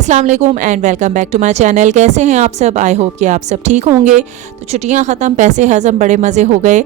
अस्सलाम वालेकुम and welcome back to my channel. कैसे हैं आप सब? आई होप कि आप सब ठीक होंगे। तो छुट्टियां ख़त्म, पैसे हज़म, बड़े मज़े हो गए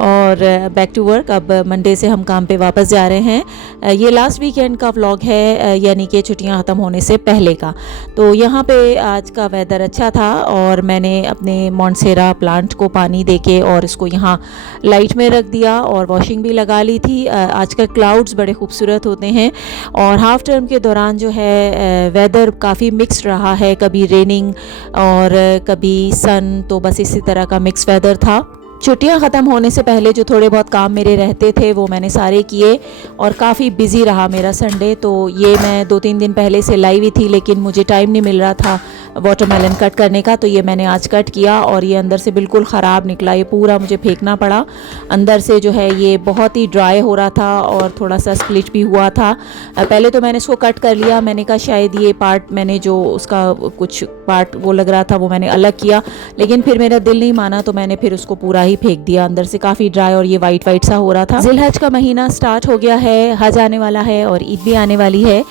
और बैक टू वर्क। अब मंडे से हम काम पे वापस जा रहे हैं। ये लास्ट वीकेंड का व्लॉग है, यानी कि छुट्टियां ख़त्म होने से पहले का। तो यहाँ पे आज का वेदर अच्छा था और मैंने अपने मॉन्सेरा प्लांट को पानी देके और इसको यहाँ लाइट में रख दिया और वॉशिंग भी लगा ली थी। आजकल क्लाउड्स बड़े खूबसूरत होते हैं और हाफ़ टर्म के दौरान जो है वेदर काफ़ी मिक्स्ड रहा है, कभी रेनिंग और कभी सन, तो बस इसी तरह का मिक्स वेदर था। छुट्टियां ख़त्म होने से पहले जो थोड़े बहुत काम मेरे रहते थे वो मैंने सारे किए और काफ़ी बिज़ी रहा मेरा संडे। तो ये मैं 2-3 दिन पहले से लाई हुई थी, लेकिन मुझे टाइम नहीं मिल रहा था वाटरमेलन कट करने का, तो ये मैंने आज कट किया और ये अंदर से बिल्कुल ख़राब निकला। ये पूरा मुझे फेंकना पड़ा। अंदर से जो है ये बहुत ही ड्राई हो रहा था और थोड़ा सा स्प्लिट भी हुआ था। पहले तो मैंने इसको कट कर लिया, मैंने कहा शायद ये पार्ट, मैंने जो उसका कुछ पार्ट वो लग रहा था वो मैंने अलग किया, लेकिन फिर मेरा दिल नहीं माना तो मैंने फिर उसको पूरा ही फेंक दिया। अंदर से काफ़ी ड्राई और ये वाइट वाइट सा हो रहा था। जिलहज का महीना स्टार्ट हो गया है, हज आने वाला है और ईद भी आने वाली है।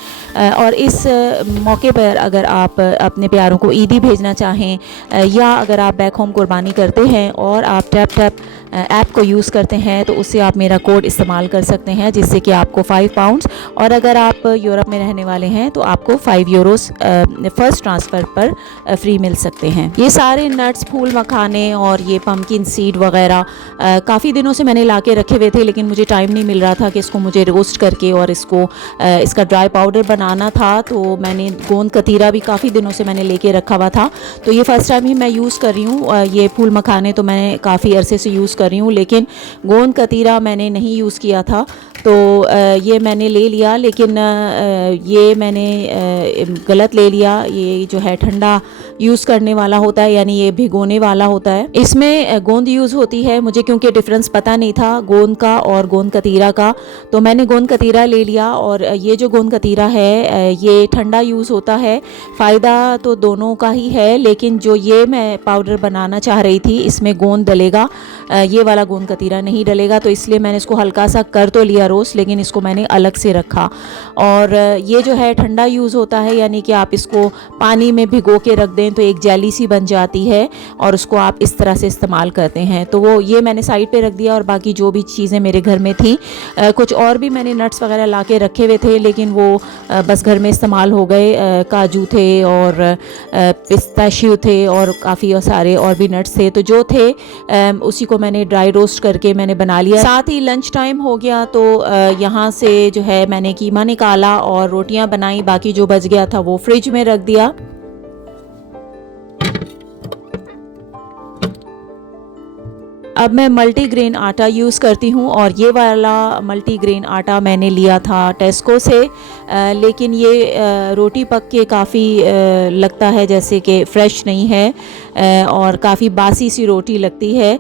और इस मौके पर अगर आप अपने प्यारों को ईदी भेजना चाहें या अगर आप बैक होम कुर्बानी करते हैं और आप टैप टैप ऐप को यूज़ करते हैं तो उससे आप मेरा कोड इस्तेमाल कर सकते हैं, जिससे कि आपको 5 पाउंड्स, और अगर आप यूरोप में रहने वाले हैं तो आपको 5 यूरोस फ़र्स्ट ट्रांसफ़र पर फ्री मिल सकते हैं। ये सारे नट्स, फूल मखाने और ये पम्पकिन सीड वगैरह काफ़ी दिनों से मैंने ला के रखे हुए थे, लेकिन मुझे टाइम नहीं मिल रहा था कि इसको मुझे रोस्ट करके और इसको इसका ड्राई पाउडर बनाना था। तो मैंने गोंद कतीरा भी काफ़ी दिनों से मैंने लेके रखा हुआ था, तो ये फ़र्स्ट टाइम ही मैं यूज़ कर रही हूँ। ये फूल मखाने तो मैंने काफ़ी अरसे से यूज़ कर रही हूँ, लेकिन गोंद कतीरा मैंने नहीं यूज़ किया था, तो ये मैंने ले लिया। लेकिन ये मैंने गलत ले लिया। ये जो है ठंडा यूज़ करने वाला होता है, यानी ये भिगोने वाला होता है। इसमें गोंद यूज़ होती है। मुझे क्योंकि डिफरेंस पता नहीं था गोंद का और गोंद कतीरा का, तो मैंने गोंद कतीरा ले लिया। और ये जो गोंद कतीरा है ये ठंडा यूज़ होता है। फ़ायदा तो दोनों का ही है, लेकिन जो ये मैं पाउडर बनाना चाह रही थी इसमें गोंद डलेगा, ये वाला गोंद कतीरा नहीं डलेगा, तो इसलिए मैंने इसको हल्का सा कर तो लिया रोस्ट, लेकिन इसको मैंने अलग से रखा। और ये जो है ठंडा यूज़ होता है, यानी कि आप इसको पानी में भिगो के रख दें तो एक जेली सी बन जाती है और उसको आप इस तरह से इस्तेमाल करते हैं। तो वो ये मैंने साइड पे रख दिया और बाकी जो भी चीज़ें मेरे घर में थी, कुछ और भी मैंने नट्स वगैरह ला के रखे हुए थे, लेकिन वो बस घर में इस्तेमाल हो गए। काजू थे और पिस्ताशियो थे और काफ़ी सारे और भी नट्स थे, तो जो थे उसी को मैंने ड्राई रोस्ट करके मैंने बना लिया। साथ ही लंच टाइम हो गया, तो यहाँ से जो है मैंने कीमा निकाला और रोटियां बनाई, बाकी जो बच गया था वो फ्रिज में रख दिया। अब मैं मल्टीग्रेन आटा यूज़ करती हूँ और ये वाला मल्टीग्रेन आटा मैंने लिया था टेस्को से, लेकिन ये रोटी पक के काफ़ी लगता है जैसे कि फ़्रेश नहीं है और काफ़ी बासी सी रोटी लगती है।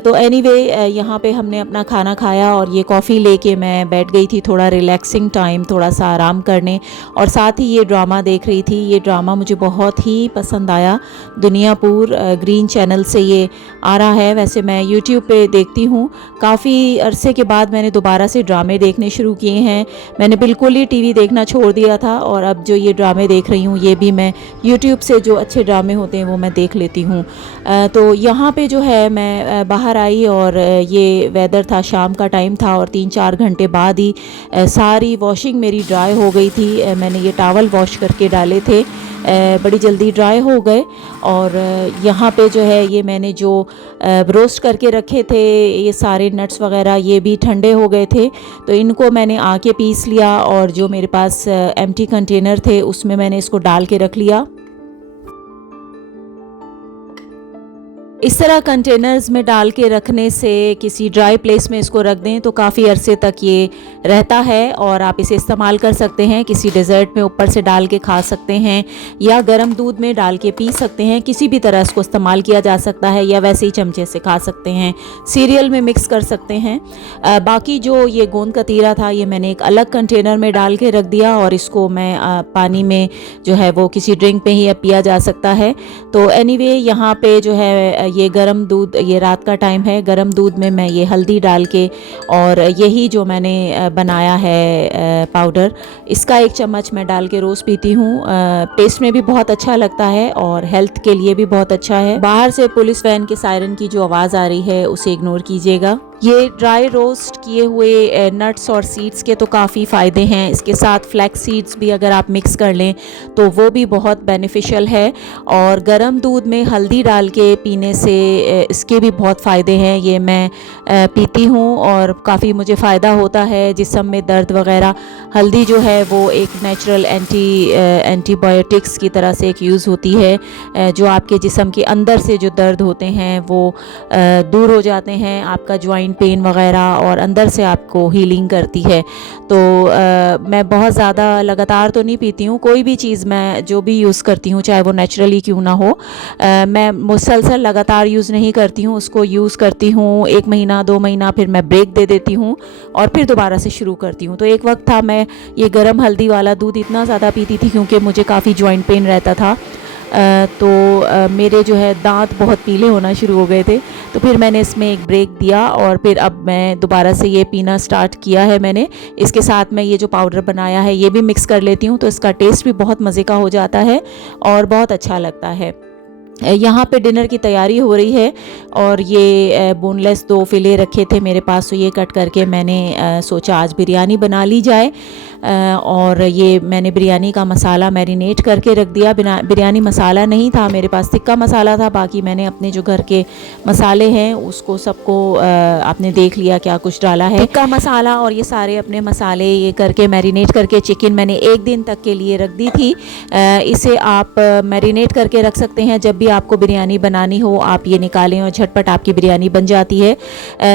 तो एनीवे यहाँ पे हमने अपना खाना खाया और ये कॉफ़ी लेके मैं बैठ गई थी थोड़ा रिलैक्सिंग टाइम, थोड़ा सा आराम करने, और साथ ही ये ड्रामा देख रही थी। ये ड्रामा मुझे बहुत ही पसंद आया। दुनियापुर ग्रीन चैनल से ये आ रहा है। वैसे मैं यूट्यूब पे देखती हूँ, काफ़ी अरसे के बाद मैंने दोबारा से ड्रामे देखने शुरू किए हैं। मैंने बिल्कुल ही टीवी देखना छोड़ दिया था और अब जो ये ड्रामे देख रही हूँ ये भी मैं यूट्यूब से, जो अच्छे ड्रामे होते हैं वो मैं देख लेती हूँ। तो यहाँ पे जो है मैं बाहर आई और ये वेदर था, शाम का टाइम था और 3-4 घंटे बाद ही सारी वॉशिंग मेरी ड्राई हो गई थी। मैंने ये टॉवल वॉश करके डाले थे, बड़ी जल्दी ड्राई हो गए। और यहाँ पे जो है ये मैंने जो रोस्ट करके रखे थे ये सारे नट्स वगैरह, ये भी ठंडे हो गए थे, तो इनको मैंने आके पीस लिया और जो मेरे पास एम्प्टी कंटेनर थे उसमें मैंने इसको डाल के रख लिया। इस तरह कंटेनर्स में डाल के रखने से, किसी ड्राई प्लेस में इसको रख दें तो काफ़ी अरसे तक ये रहता है और आप इसे इस्तेमाल कर सकते हैं। किसी डेज़र्ट में ऊपर से डाल के खा सकते हैं या गर्म दूध में डाल के पी सकते हैं। किसी भी तरह इसको इस्तेमाल किया जा सकता है या वैसे ही चमचे से खा सकते हैं, सीरियल में मिक्स कर सकते हैं। बाकी जो ये गोंद कतीरा था ये मैंने एक अलग कंटेनर में डाल के रख दिया और इसको मैं पानी में जो है वो किसी ड्रिंक में ही पिया जा सकता है। तो एनीवे यहाँ पे जो है ये गरम दूध, ये रात का टाइम है, गरम दूध में मैं ये हल्दी डाल के और यही जो मैंने बनाया है पाउडर, इसका 1 चम्मच मैं डाल के रोज़ पीती हूँ। टेस्ट में भी बहुत अच्छा लगता है और हेल्थ के लिए भी बहुत अच्छा है। बाहर से पुलिस वैन के सायरन की जो आवाज़ आ रही है उसे इग्नोर कीजिएगा। ये ड्राई रोस्ट किए हुए नट्स और सीड्स के तो काफ़ी फ़ायदे हैं। इसके साथ फ्लैक्स सीड्स भी अगर आप मिक्स कर लें तो वो भी बहुत बेनिफिशियल है। और गरम दूध में हल्दी डाल के पीने से इसके भी बहुत फ़ायदे हैं। ये मैं पीती हूँ और काफ़ी मुझे फ़ायदा होता है जिस्म में दर्द वगैरह। हल्दी जो है वो एक नेचुरल एंटीबायोटिक्स की तरह से एक यूज़ होती है, जो आपके जिस्म के अंदर से जो दर्द होते हैं वो दूर हो जाते हैं, आपका जॉइंट पेन वगैरह, और अंदर से आपको हीलिंग करती है। तो मैं बहुत ज़्यादा लगातार तो नहीं पीती हूँ, कोई भी चीज़ मैं जो भी यूज़ करती हूँ चाहे वो नेचुरली क्यों ना हो, मैं मुसलसल लगातार यूज़ नहीं करती हूँ। उसको यूज़ करती हूँ 1 महीना 2 महीना, फिर मैं ब्रेक दे देती हूँ और फिर दोबारा से शुरू करती हूँ। तो एक वक्त था मैं ये गरम हल्दी वाला दूध इतना ज़्यादा पीती थी क्योंकि मुझे काफ़ी जॉइंट पेन रहता था, तो मेरे जो है दांत बहुत पीले होना शुरू हो गए थे। तो फिर मैंने इसमें एक ब्रेक दिया और फिर अब मैं दोबारा से ये पीना स्टार्ट किया है मैंने। इसके साथ मैं ये जो पाउडर बनाया है ये भी मिक्स कर लेती हूँ, तो इसका टेस्ट भी बहुत मज़े का हो जाता है और बहुत अच्छा लगता है। यहाँ पे डिनर की तैयारी हो रही है और ये बोनलेस 2 फिले रखे थे मेरे पास, तो ये कट करके मैंने सोचा आज बिरयानी बना ली जाए। और ये मैंने बिरयानी का मसाला मैरिनेट करके रख दिया। बिरयानी मसाला नहीं था मेरे पास, तिक्का मसाला था। बाकी मैंने अपने जो घर के मसाले हैं उसको सबको आपने देख लिया क्या कुछ डाला है। तिक्का मसाला और ये सारे अपने मसाले ये करके मैरिनेट करके चिकन मैंने 1 दिन तक के लिए रख दी थी। इसे आप मैरिनेट करके रख सकते हैं, जब भी आपको बिरयानी बनानी हो आप ये निकालें और झटपट आपकी बिरयानी बन जाती है।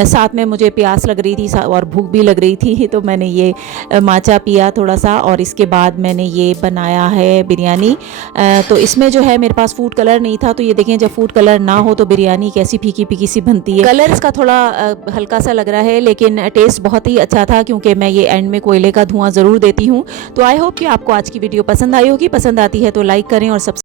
साथ में मुझे प्यास लग रही थी और भूख भी लग रही थी, तो मैंने ये माचा पिया थोड़ा सा और इसके बाद मैंने ये बनाया है बिरयानी। तो इसमें जो है मेरे पास फूड कलर नहीं था, तो ये देखें जब फूड कलर ना हो तो बिरयानी कैसी फीकी फीकी सी बनती है। कलर इसका थोड़ा हल्का सा लग रहा है लेकिन टेस्ट बहुत ही अच्छा था क्योंकि मैं ये एंड में कोयले का धुआं ज़रूर देती हूँ। तो आई होप कि आपको आज की वीडियो पसंद आई होगी। पसंद आती है तो लाइक करें और